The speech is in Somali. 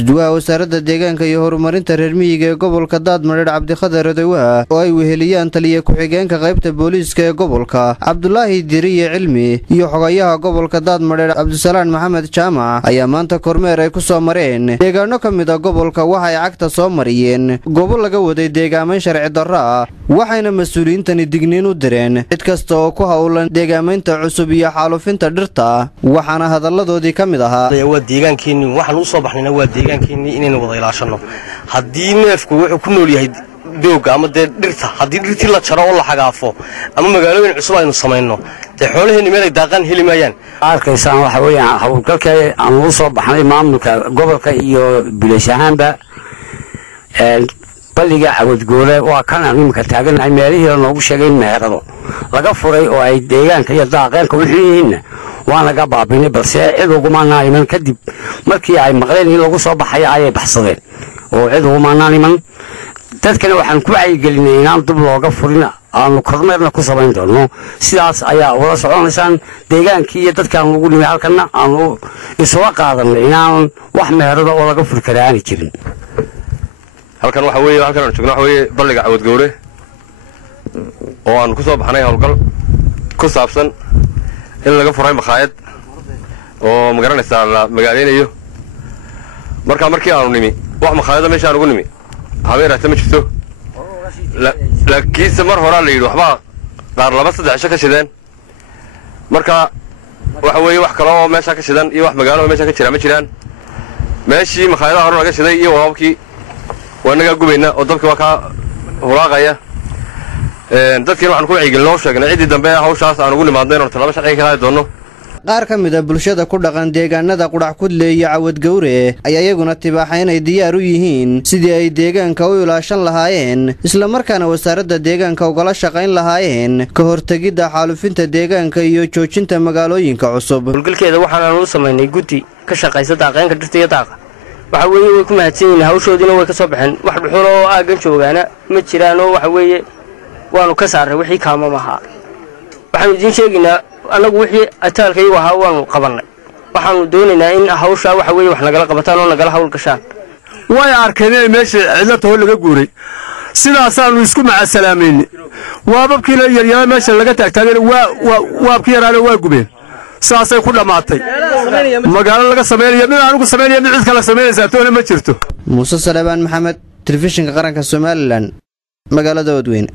isduwaha wasaaradda deegaanka iyo horumarinta reer miyiga ee gobolka Daadmareer Cabdiqaadir Radawaa oo ay weheliyaan taliye ku-xigeenka qaybta booliiska ee gobolka Cabdullaahi Diriye Cilmi iyo xogayaha gobolka Daadmareer Cabdisalaan Maxamed Jaamac ayaa maanta kormeer ay ku soo mareen deegaano ka mid ah gobolka waxa ay cagta soo mariyeen gobol laga waday deegaamayn sharci darro ah waxayna mas'uuliyiintani digniin u direen cid kasta oo ku hawlan deegaamaynta cusub iyo xaalufinta dhirta waxaana hadalladoodii ka mid ahaa deegaankeeni waxaan u soo baxnayna waa deegaankeeni inaynu wada ilaashano haddii neefku wuxuu ku nool yahay dooga ama dhirta haddii dhirtii la jaro oo la xagaafo ama magaalooyin cusub aynu samayno xoolaheeni meel ay daaqan heli maayaan arkaysaan waxa weeyaan hawlgalka aan u soo baxnay maamulka gobolka iyo bilaashahanba balliga Cawadgoole waa kan aan imka taaganahay meelihii noogu sheegay meherado laga furay oo ay deegaanka iyo daaqeenka u xiyihiin waan laga baabinay balse cid ugu maanaan kadib markii ay maqleen in lagu soo baxay ay baxsadeen oo cid ugu maanaan dadkana waxaan ku caygelinay inaan dib looga furin aan kormeerna ku sameyn doono sidaas ayaa wada soconaysaan deegaankii iyo dadkaan ugu nimay halkana aan isoo qaadanay inaan wax meherado oo laga furi karaan jirin halkan waxa weeye halkan aan joogno waxa weeye balliga Cawadgoole oo aan ku soo baxnay hawlgal ku saabsan in laga furay maqaayad oo magaranaysa la magaaleenayo markii aanu nimi wax maqaayada meesha aan ugu nimi habeerata ma jirto laakiin mar hore la yiri waxba qaar laba saddex shaka shideen marka waxa weeye wax kale oo meesha ka shidan iyo wax magaalo meesha ka jira ma jiraan meeshii maqaayada hore laga shiday iyo waabkii wanaga gubayna oo dadka waa ka hulaaqaya dadkina waxaan ku wacyigelin sheegnay cidii dambe hawshaas aan ugu nimaadnay oo talaba sharci ka doono qaar ka mid ah bulshada ku dhaqan deegaanada qurax kudle iyo Cawadgowre ayaa iyaguna tibaaxay inay diyaar u yihiin sidii ay deegaanka u ilaashan lahaayeen isla markaana wasaaradda deegaanka ugala shaqayn lahaayeen ka hortagida xaalufinta deegaanka iyo joojinta magaalooyinka cusub hawlgalkeeda waxaan u sameynay guddi ka shaqaysa daaqeenka dhirta iyo daaqa waxa weeye way ku mahadsanyihiin hawshoodina way ka soo baxeen wax dhuxul oo aagan joogaana ma jiraan oo waxa weeye waanu ka saaray wixii kaama maha waxaan idin sheegaynaa anagu wixii ataalkay waxa waanu qabanay waxaanu doonaynaa in hawsha waxa weeye wax nagala qabataan oo nagala hawl gashaan way arkeen meesha cidlada oo laga guuray sidaas aanu isku macasalaamaynay waababkii la yaryar meesha laga taagtaagay waabkii yaraana waa gubeen saasay ku dhamaatay magaalo laga sameeyo mid aanu sameeyo mid kala sameeyay toona ma jirto Muuse Salebaan Maxamed telefishinka qaranka Soomaaliland magaalada Wadweyne.